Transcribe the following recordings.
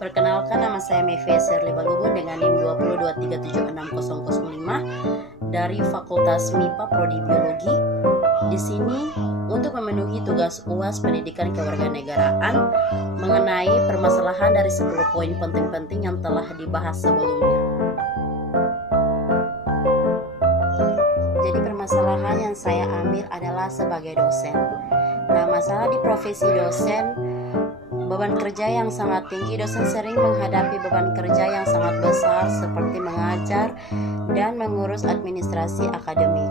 Perkenalkan, nama saya Mevi Serli Balubun dengan NIM 2023766005 dari Fakultas MIPA Prodi Biologi. Di sini untuk memenuhi tugas UAS Pendidikan Kewarganegaraan mengenai permasalahan dari 10 poin penting-penting yang telah dibahas sebelumnya. Jadi permasalahan yang saya ambil adalah sebagai dosen. Nah, masalah di profesi dosen, beban kerja yang sangat tinggi. Dosen sering menghadapi beban kerja yang sangat besar seperti mengajar dan mengurus administrasi akademik.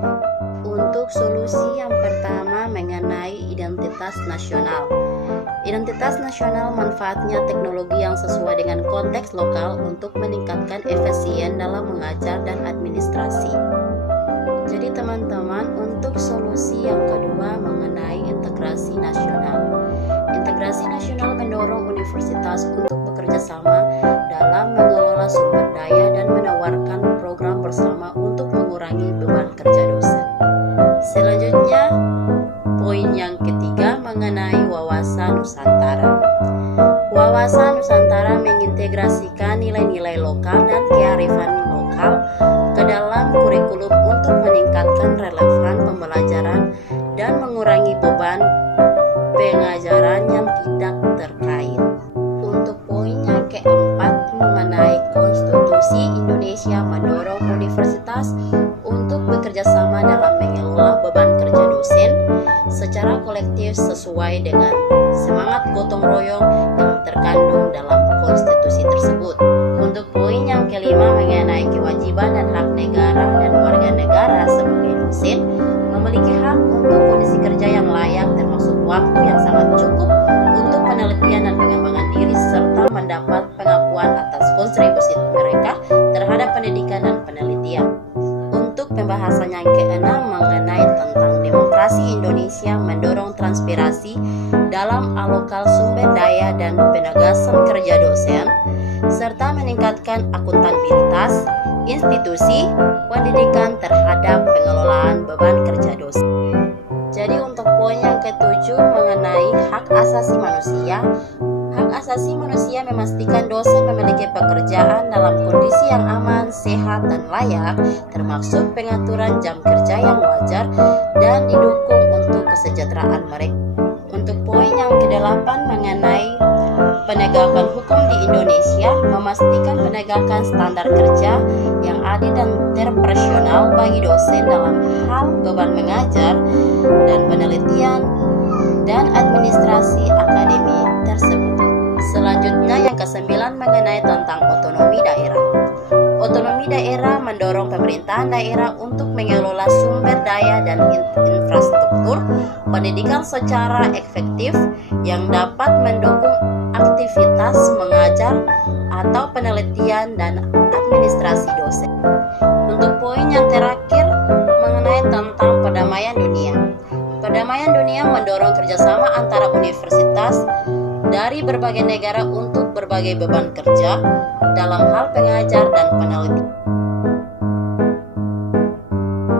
Untuk solusi yang pertama mengenai identitas nasional. Identitas nasional manfaatnya teknologi yang sesuai dengan konteks lokal untuk meningkatkan efisien dalam mengajar dan administrasi. Jadi teman-teman, untuk solusi yang kedua mengenai integrasi nasional. Integrasi nasional mendorong universitas untuk bekerja sama dalam mengelola sumber daya dan menawarkan program bersama untuk mengurangi beban kerja dosen. Selanjutnya, poin yang ketiga mengenai wawasan Nusantara. Wawasan Nusantara mengintegrasikan nilai-nilai lokal dan kearifan lokal ke dalam kurikulum untuk meningkatkan relevan pembelajaran dan mengurangi beban pengajaran yang tidak terkait. Untuk poin yang keempat mengenai konstitusi, Indonesia mendorong universitas untuk bekerja sama dalam mengelola beban kerja dosen secara kolektif sesuai dengan semangat gotong royong yang terkandung dalam konstitusi tersebut. Untuk poin yang kelima mengenai kewajiban dan hak negara dan warga negara sebagai dosen memiliki hak untuk kondisi kerja yang layak termasuk waktu yang sangat cukup untuk penelitian dan pengembangan diri serta mendapat pengakuan atas kontribusi mereka terhadap pendidikan dan penelitian. Untuk pembahasan yang keenam mengenai tentang demokrasi, Indonesia mendorong transparansi dalam alokal sumber daya dan penegasan kerja dosen serta meningkatkan akuntabilitas institusi pendidikan terhadap pengelolaan beban kerja dosen. Jadi untuk poin yang ketujuh mengenai hak asasi manusia. Hak asasi manusia memastikan dosen memiliki pekerjaan dalam kondisi yang aman, sehat, dan layak, termasuk pengaturan jam kerja yang wajar dan didukung untuk kesejahteraan mereka. Untuk poin yang kedelapan mengenai penegakan hukum di Indonesia, memastikan penegakan standar kerja yang adil dan terproporsional bagi dosen dalam hal beban mengajar dan penelitian dan administrasi akademik tersebut. Selanjutnya yang kesembilan mengenai tentang otonomi daerah. Otonomi daerah mendorong pemerintahan daerah untuk mengelola sumber daya dan infrastruktur pendidikan secara efektif yang dapat mendukung aktivitas mengajar atau penelitian dan administrasi dosen. Untuk poin yang terakhir mengenai tentang perdamaian dunia. Perdamaian dunia mendorong kerjasama antara universitas dari berbagai negara untuk berbagai beban kerja dalam hal pengajar dan peneliti.